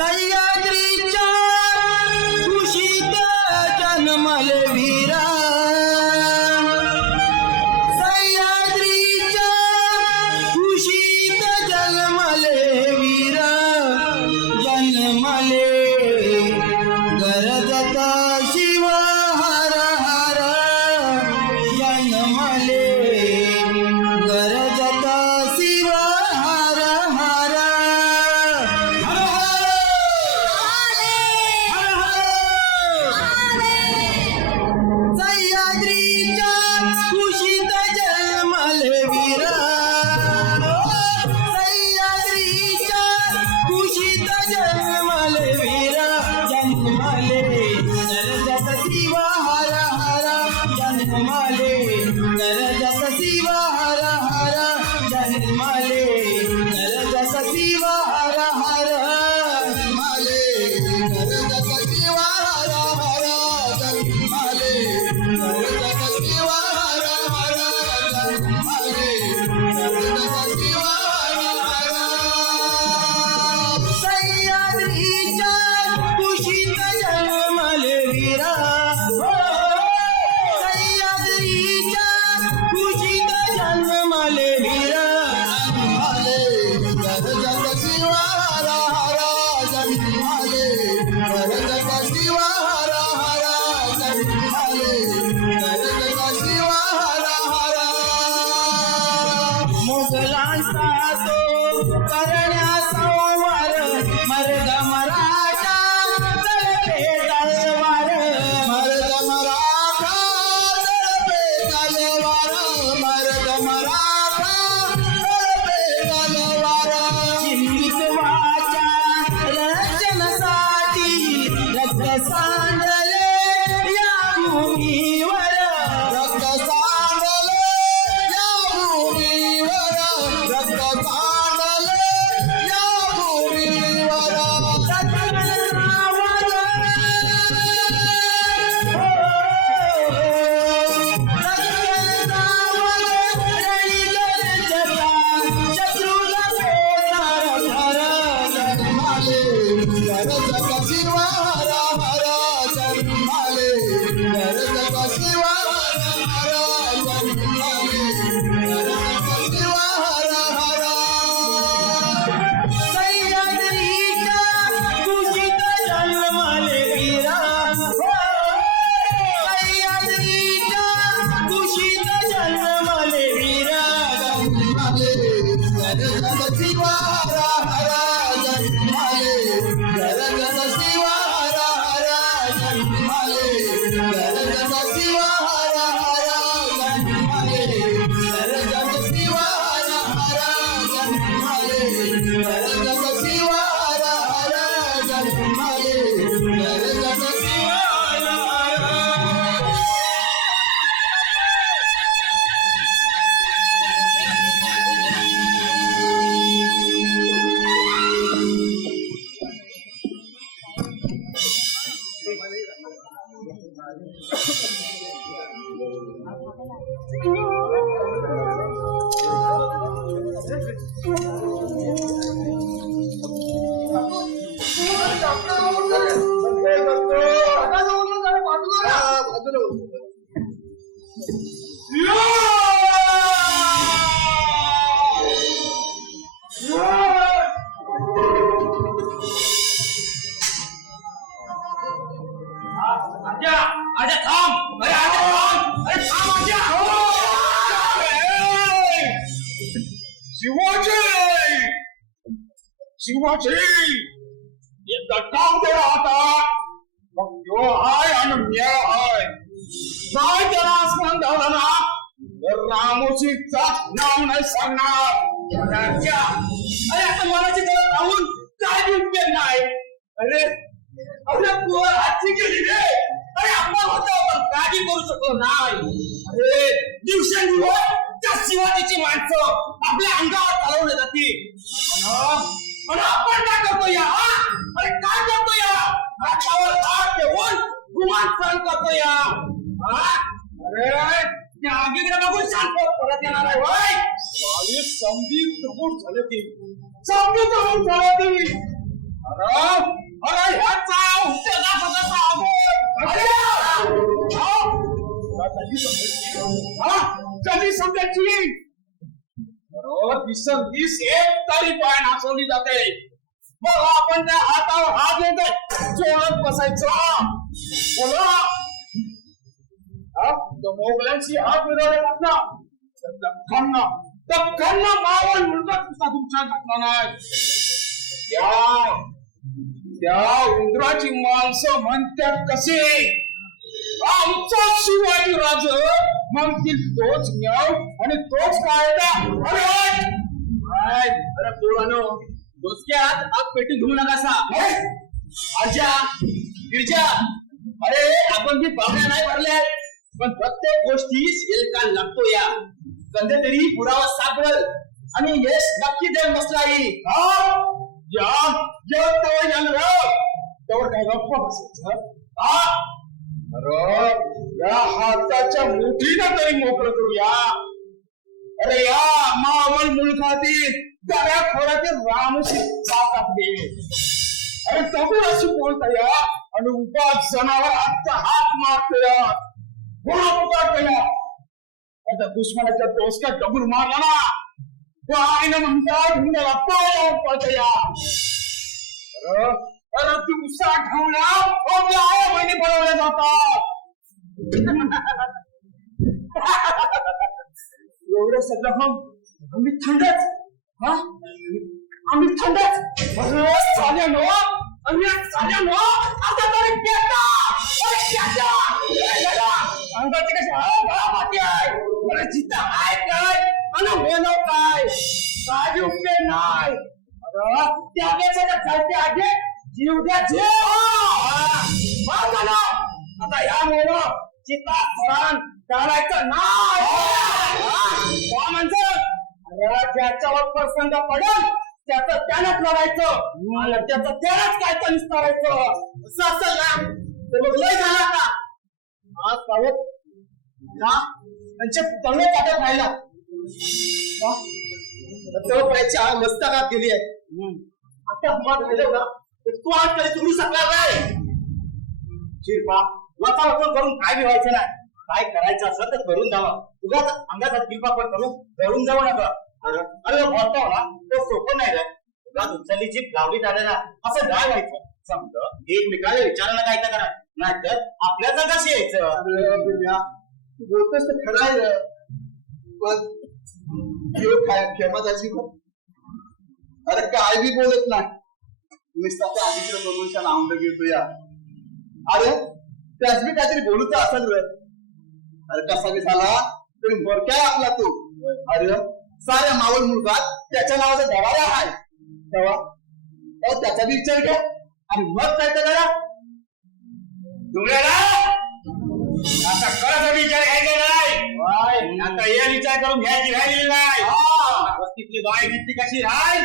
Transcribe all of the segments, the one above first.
सह्याद्रीच्या कुशीत जन्मले वीरा, सह्याद्रीच्या कुशीत जन्मले वीरा, जन्मले गरजता शिव हर हर, जन्मले गरजता शिव हर हर. सह्याद्रीच्या कुशीत जन्मले वीरा, सह्याद्रीच्या कुशीत जन्मले वीरा, जन्मले गरजत शिव हर हर, जन्मले गरजत शिव हर हर, जन्मले गरजत शिव हर हर, जन्मले गरजत शिव हर हर, जन्मले गरजत शिव हर हर, जन्मले गरजत शिव हर हर. सह्याद्रीच्या कुशीत जन्मले वीरा, सह्याद्रीच्या कुशीत जन्मले वीरा, जन्मले गरजत शिव हर हर, जन्मले गरजत शिव हर हर, जन्मले गरजत शिव हर हर. मुघलांचा तो करण्या संवार, मर्द मराठा तळपे तलवार, मर्द मराठा तळपे तलवार, मर्द मराठा तळपे तलवार. हिंदुत्वाच्या रक्षणासाठी रक्त सांडले या भूमीवर, रक्त सांडले या भूमीवर, रक्त सांडले या भूमीवर. शत्रूला पेटणार घर, जन्मले गरजत शिव हर हर, जन्मले गरजत शिव हर हर, जन्मले गरजत शिव हर हर. सह्याद्रीच्या कुशीत जन्मले वीरा, सह्याद्रीच्या कुशीत जन्मले वीरा, जन्मले गरजत शिव हर हर, जन्मले गरजत शिव हर हर, जन्मले गरजत शिव हर हर, जन्मले गरजत शिव हर हर, जन्मले गरजत शिव हर हर, जन्मले गरजत शिव हर हर. अरे थांब, अरे थांब, अरे थांब आज्या. शिवाजी, शिवाजी, एकदा काम दे आता. मग यो हाय आणि म्या हाय. काय त्याला आसमान धावला ना तर रामोशीचा नाव नाही सांगणार. राजा, अरे आता मनाची गरज राहून काय उपयोग नाही. अरे आपल्या पोर हातची गेली रे. अरे आपण होता पण काही करू शकलो नाही. अरे दिवसेंदिवस त्या शिवाजीची माणसं आपल्या अंगावर चालवली जातील. पण आपण काय करतो या? अरे काय करतो या? हातावर हात ठेवून गुमान सहन करतो या. अरे त्या आगीकडे बघून शांत परत येणार आहे होय. समजी दगड झाले ती, समजी दगड झाले ती. अरे ती समजायची दिस एक तरी पाय नाचवली जाते मग आपण त्या हातावर हात येत चोळत बसायचं बोला मोगलांशी हात मिळवले ना दख्खनना मावळ मुलगा सुद्धा तुमच्या घातला नाही त्या इंद्राची माणसं म्हणतात कसे आमचा शिवाजी राज म्हणतील तोच न्याय आणि तोच कायदा अरे पोरानो डोसक्यात आग पेटी घेऊ नका आजा गिरजा अरे आपण बी बाबड्या नाही भरल्या पण प्रत्येक गोष्टीस एलकान लागतो या कधी तरी पुरावा सापडल आणि यश नक्की देऊन बसला येईल तेवढं काय गप्पा बसायचं अरे या हाताच्या मुठीनं तरी मोकळं करूया अरे या मावळ मुलखातील दऱ्या खोऱ्यातील रामशी चाकात दे अरे तबूर अशी बोलता या आणि उपास जनावर आजचा हात मारतो या गुन्हा पुकारतो या आता दुश्मनाच्या डोसक्यात डबूर मारला ना आईनं म्हणतात हुंड्याला पाय पळतो या अरे दिवसा ठेवल्या आपल्या आया बहिणी पळवल्या जातात एवढं सगळं आम्ही थंडच आम्ही थंडच झाल्या नो आता तरी अंगाची कशी आहे जिता आहे काय आणि होणं काय काही उपयोग नाही त्यापेक्षा चालते आगे जीव द्या आता या मुलं चिता फळान करायचं नाही म्हणतो ज्याच्यावर प्रसंग पडेल त्याचं त्यानंच लढायचं आणि त्याचं त्यालाच काय तर निस्तारायचं असं असेल ना तर मग लय झाला का आज पाहत ना त्यांचे तळे काटत राहिला तळपड्याच्या मस्तकात गेली आहे आता मत राहिलं ना तर तू आज कधी तुम्ही शकणार नाही शिरपा वातावरण करून काय बी व्हायचं नाही काय करायचं असं तर करून जावा तुझ्या अंगाचा किल्पा पण करून करून जावं नका अरे भरतो ना तो सोपं नाही रे तुला उचलली जीप लावली टाळायला असं काय व्हायचं समजा एकमेकाला विचारायला काय करा नाहीतर आपल्या जागा यायचं तू बोलतोस तर खरं आहे पण क्षमताची अरे काय बी बोलत नाही नुसता आधीकडे बघूनच्या नाव घेतो या अरे त्याच मी काहीतरी बोलूच असेल रे अरे कसा बी झाला तरी बर काय आपला तू अरे साऱ्या मावळ मुलगात त्याच्या नावाचा दरारा आहे तेव्हा त्याचा बी विचार घ्या आणि मग काय तर करा आता करायचा विचार घ्यायचा नाही आता या विचार करून घ्यायची राहिलेली नाही वस्तीतली बाई किती कशी राहील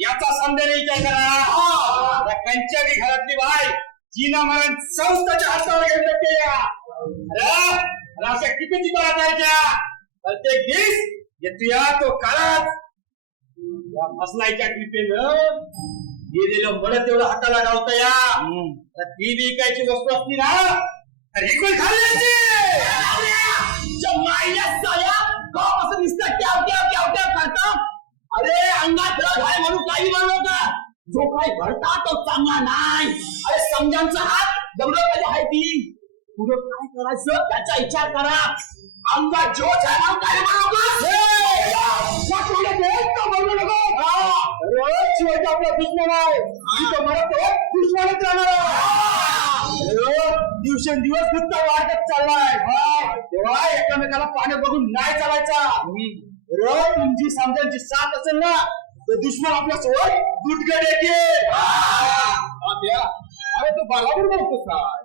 याचा समजायला विचार करा कंच्यानी घरातली बाई जीना मरण संस्थाच्या हातावर घेतलं अशा किती चिता वाटायच्या प्रत्येक दिस येतूया तो काळात या फसलायच्या कृपेनं गेलेलं मला तेवढं हाताला गावता या ती बी कायची वस्तू असती ना तर ही कोण खाल्ली अरे अंगात काय म्हणू काही म्हणू का जो काही घडता तो चांगला नाही अरे समजांचा हात दगड कधी आहे ती पुढे काय करायचं त्याचा विचार करा अंगात जो झाला काय म्हणू शिवाय आपला दुश्मन आहे दुश्मनच राहणार दिवसेंदिवस फक्त वाढत चाललाय तेव्हा एकमेकाला पाणी बघून नाही चालायचा तुमची समजांची साथ असेल ना तर दुश्मन आपल्या सोबत गुटगड येते अरे तो बरोबर बोलतोस काय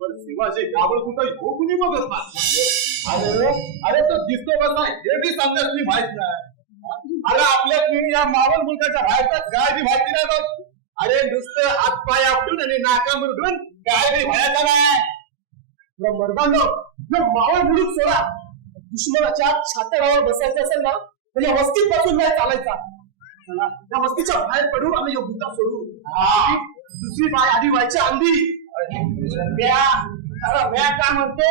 पण शिवाजी गाबळ कुठं हो कुणी बघत अरे तो दिसतो कसा हे बी समजत मी माहित नाही अरे आपल्या या मावळ मुलकाच्या राहतात गाय बी माहिती नाही अरे नुसतं हात पाय आपटून आणि नाका मुरडून गाय बी व्हायचा नाही मर्दानो मावळ मुलूक सोडा दुश्मनाच्या छात्यावर बसायचं असेल ना तर या वस्तीत बसून नाही चालायचा त्या वस्तीच्या बाहेर पडून आम्ही योग्यता सोडू दुसरी बाय आधी व्हायची आंधी काय म्हणतो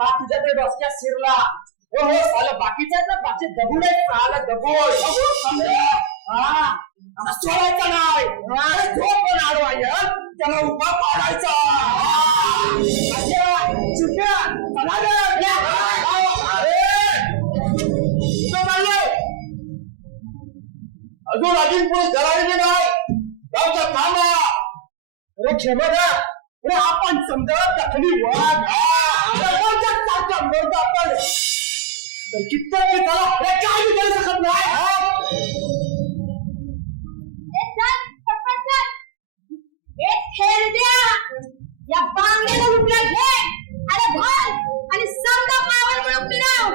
हा तुझ्याकडे डोसक्यात शिरला हो हो साला बाकीच्या ना बाकी दगड आहेत साला दगड हा सोडायचा नाही जो पण आडवाय त्याला उभा पाडायचा अच्छा चुप्या चला रे अजून अजून पुढे जरायले नाही जाऊचा थांबा अरे क्षमता अरे आपण समजा दखली वाघ आपण तर कितपत मी त्याला अरे काय मी करू शकत नाही या बांगड्याला उकला घे अरे घाल आणि समजा पावर म्हणून फिरव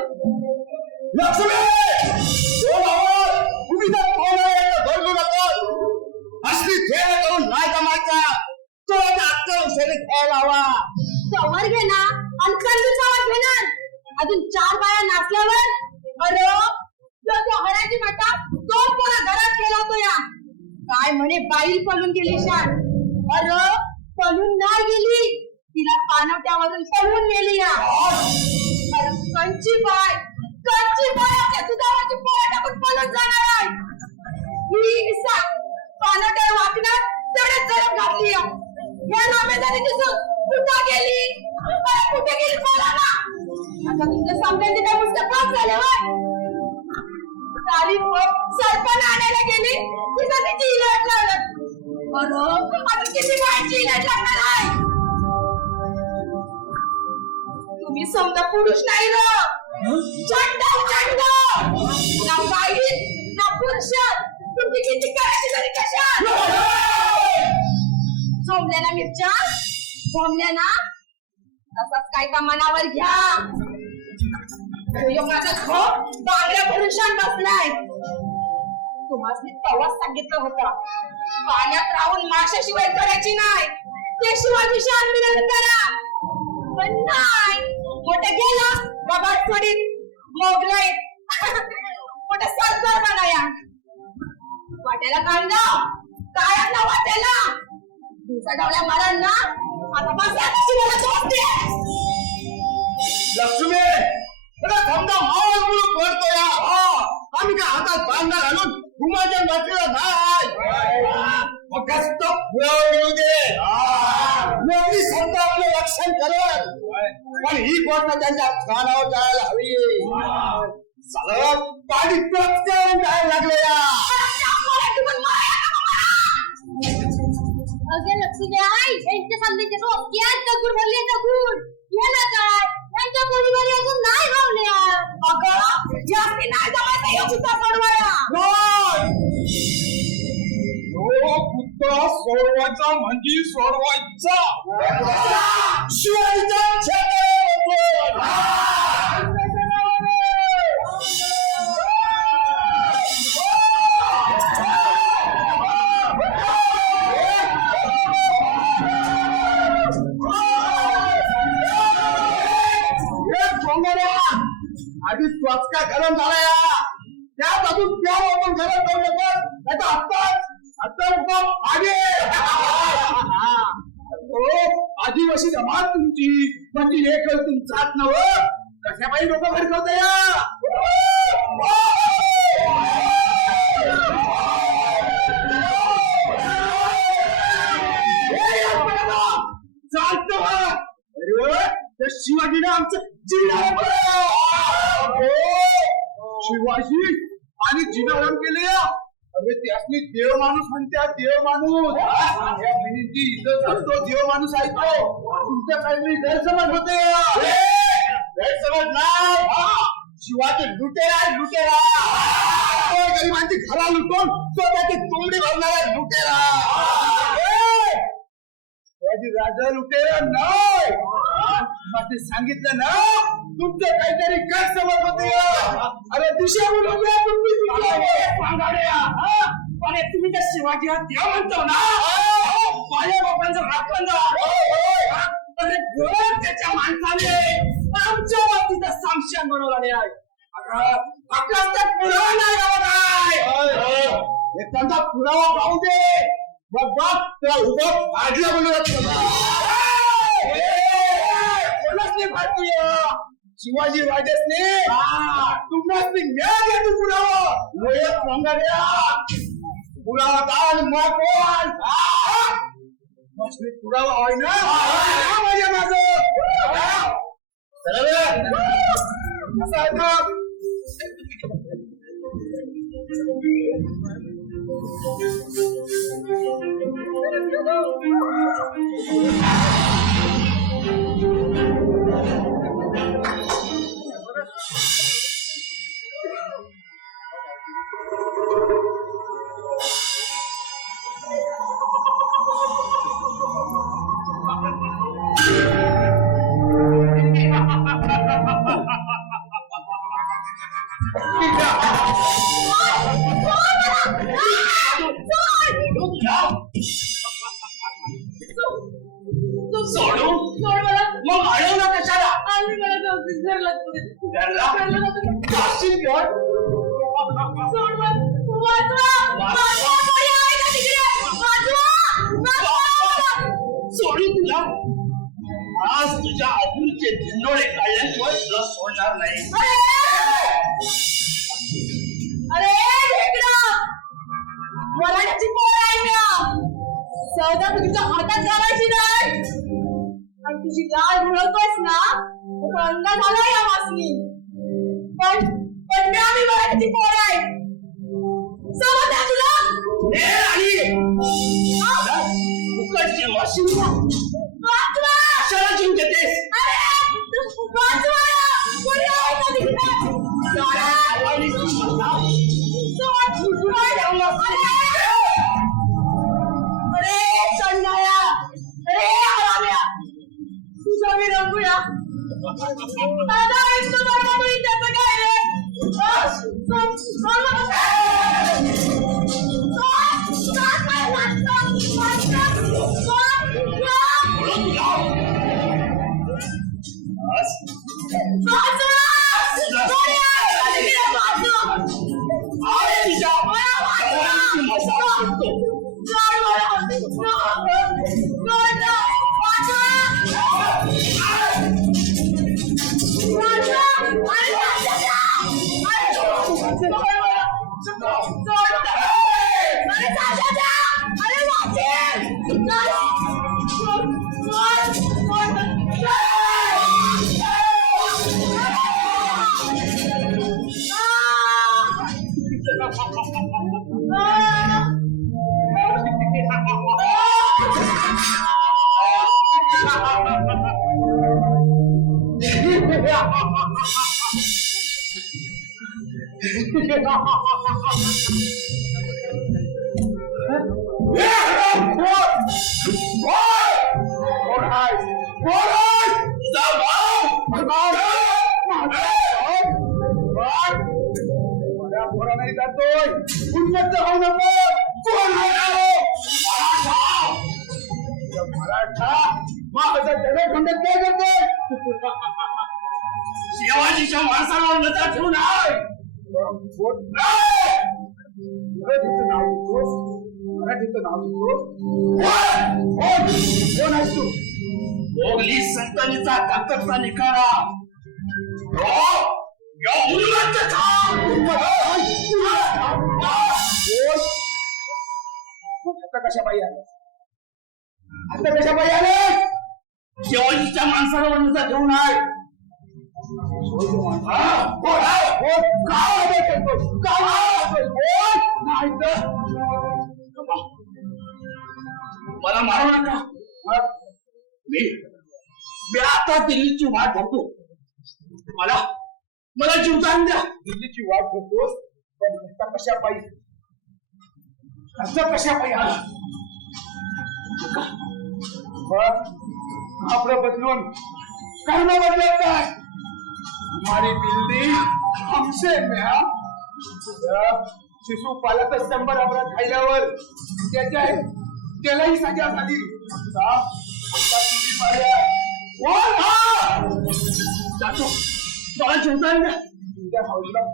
लक्ष्मी तुम्ही तर कोणाला धरलो नको असली खेळ करून नाही जमायचा तो आता औषधी खेळ हवा कवर घे ना आणि कंदूचा आवाज घेणार अजून 4 बाया नाचल्यावर अरे तो हळाची मटा तो पुरा घरात केला होतो या काय म्हणे बाई पळून गेली शान अरे पळून नाही गेली तिला पानवट्यावरून पळून गेली या अरे कंची बाय आपल्या दुधावरची पोळ्या टाकून पळून जाणार आहे ही निसा पानवट्यावर वाकणार तेवढ्याच गरम घातली या नामेदारीची सून कुठं गेली कुठे गेली बोला ना आता तुमच्या सामन्याचे काय पुस्तक पास झाले होय तारीख सरपण आणायला गेली तिथं तिची इलाज लावलं अरे आता किती बायची इलाज लागणार आहे तुम्ही समजा पुरुष नाही रो चंड ना बाई ना पुरुष तुमची किती करायची तरी कशा झोमल्या ना मिरच्या झोमल्या ना तसंच काय का मनावर घ्या माझा घोप बांगड्या भरून शान बसलाय तुम्हाला तेव्हाच सांगितलं होतं पाण्यात राहून माशाशिवाय करायची नाही ते शिवाजी शान मिळवून करा पण नाही मोठे गेला बाबा थोडीत मोगलाय मोठा सरदार बनाया वाट्याला कांदा काय ना वाट्याला दिवसा डावल्या मारण ना आता माझ्या शिवाला दोस्ती लक्ष्मी अरे समजा मावळ म्हणून करतो या आम्ही काय हातात बांधा घालून घुमाच्या नसलेला नाही मग कष्ट पुरावा मिळू दे मोठी समजा आपलं रक्षण करेल पण ही गोष्ट त्यांच्या कानावर जायला हवी सगळं पाणी प्रत्येक जायला लागले या अगे लक्ष्मी आई यांच्या सांगण्याचे डोक्या दगड भरले दगड याला काय यांच्या पोरीवर अजून नाही गावल्या अगं जास्ती नाही जमायचा या कुत्ता सोडवाया तो कुत्ता सोडवायचा म्हणजे सोडवायचा शिवाजीचा छेद आधी स्वच्छ गरम झाला या त्यात अजून त्या वापर गरम करू नका नाही आता आगे आदिवासी जमात तुमची पण ती एक तुमचाच नव कशा पाहिजे लोक भडकवत या चालत त्या शिवाजीने आमचं जिनाराम शिवाजी आणि जिनाराम केले अरे त्यासनी देव माणूस म्हणतात देव माणूस या बहिणींची इज्जत असतो देव माणूस ऐकतो तुमच्या काही गैरसमज होते गैरसमज नाही शिवाजी लुटेरा गरिबांची घरा लुटून तो त्याची तोंडी भरणारा लुटेरा राजा लुटेरा नाही मग ते सांगितलं ना तुमचं काहीतरी गैरसमज होते अरे दिशा बोलून अरे तुम्ही त्या शिवाजी हा देव म्हणतो ना माझ्या बापांचं राखण अरे त्याच्या माणसाने आमच्या बाबतीचा संशय बनवला नाही आपला पुरावा नाही एखादा पुरावा पाहू दे मग बाप त्या उभा काढला बोलू कोणाच नाही भारतीय शिवाजी राजेसने तुम्हाला न्याय घ्या तू पुरावा लोयात मंगाऱ्या पुरावा दाल मग कोण पुरावा होय ना माझ्या माझं असं आहे ना सोडू मग अडवलं कशाला सोडू तुला आज तुझ्या अबूलचे धिंडोळे काढल्याशिवाय तुला सोडणार नाही अरे मराठीची पोर आहे ना सहजा तुझ्या हातात घालायची नाही आणि तुझी लाज मिळवतोयस ना अंगा झाला या वासनी पण मी आम्ही मराठीची पोर आहे समज आहे तुला फुकटची वाशी कशाला जीव देतेस तुझा मी रंगूया दादा इतकं म्हणलं तू त्याचं काय रे शिवाजीच्या माणसाला नजर ठेवून आहे मराठीचं नाव कोण आहेस तू मोगली संतनीचा दातरचा निकाला आता कशा पायी आले आता कशा पायी आले शिवाजीच्या माणसाला नजर ठेवून आहे मला मारू नका मी आता दिल्लीची वाट बघतो मला जीवदान द्या दिल्लीची वाट बघतो पण कशा पाहिजे कशा पाहिजे आला आपलं बदलून कर्म बदलत काय हमारी बिल्ली हमसे म्या शिशुपालाचा स्तंभ अपराध खायल्यावर त्यालाही सजा झाली जातो मला जीवदान द्या तुझ्या हौलीला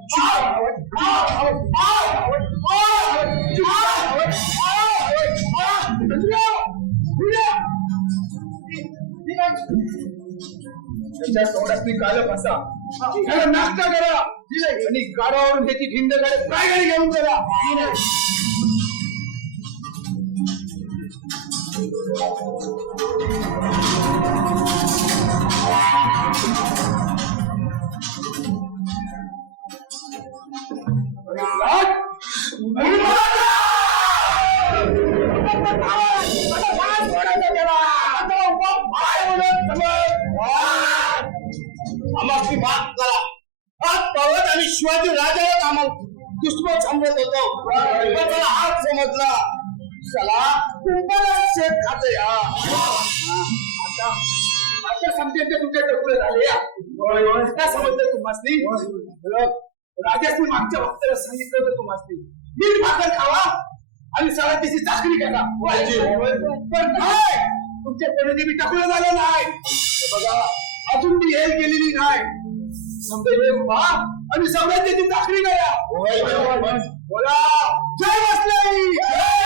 त्याच्या तोंडातली काल फसा त्याला नाश्ता करा आणि गाडावरून त्याची धिंड गाडी काय गाडी घेऊन चला. आम्हाला बात करा. हात पळवत आणि शिवाजी राजाला आम्हाला दुश्मन समजत होतो, पण त्याला हात समजला. चला तुमच्याला शेत खाते. आता समजेल तुमच्या टोकले झाले. काय समजलं तुम्हाला? राजाची मागच्या वक्त्याला सांगितलं होतं तुम्हाला नीट भाकर खावा आणि सगळ्या त्याची चाकरी करा. पण काय तुमच्या कोणी मी टकलं झालं नाही. बघा अजून मी हेल केलेली नाही. समजा हे व्हा आणि सगळ्यात त्याची चाकरी करा. बोला जय बसलाई.